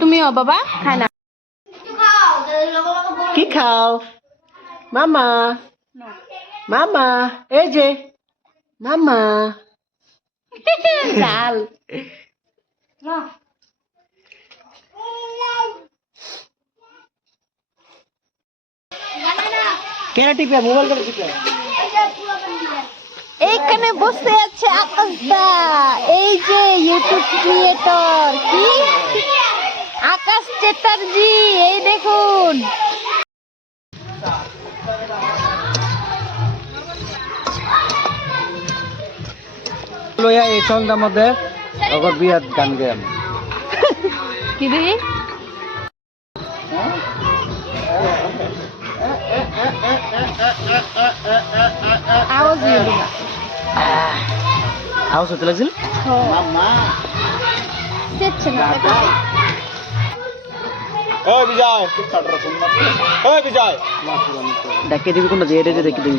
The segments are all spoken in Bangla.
তুমিও বাবা খায় না কি খাও মামা মামা এই যে মামা চাল কেন টিপে মোবাইল করে টিপে এইখানে বসে আছে আকাশদা এই যে ইউটিউব ক্রিয়েটর কি আকাশ চ্যাটার্জি এই দেখুন লয়া এই সন্ধ্যার মধ্যে ওগর বিয়াত গান গাম কি দেখি আওয়াজ হতে লাগছিল দেখে দিবি কোনটা দিয়ে দেখে দিবি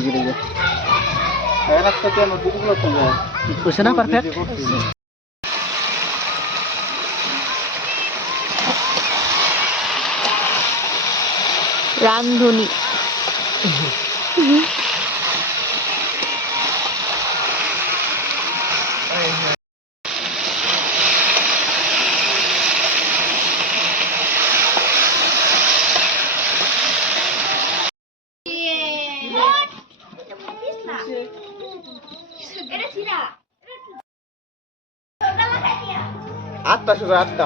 বুঝছে না পারফেক্ট রান্ধুনি আটটা শুধু আটটা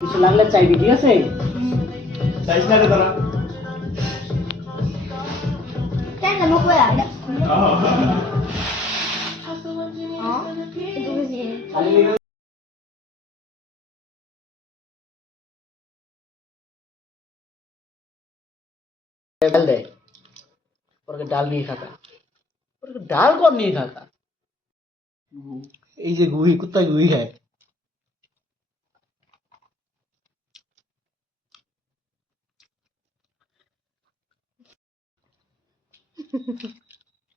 কিছু লাগলে চাইবি ঠিক আছে চাইছ না রে তোরা কেন না কই আইলা डाल दे और डाल नहीं खाता और डाल कौन नहीं खाता এই যে গুই কুত্তা গুই খায়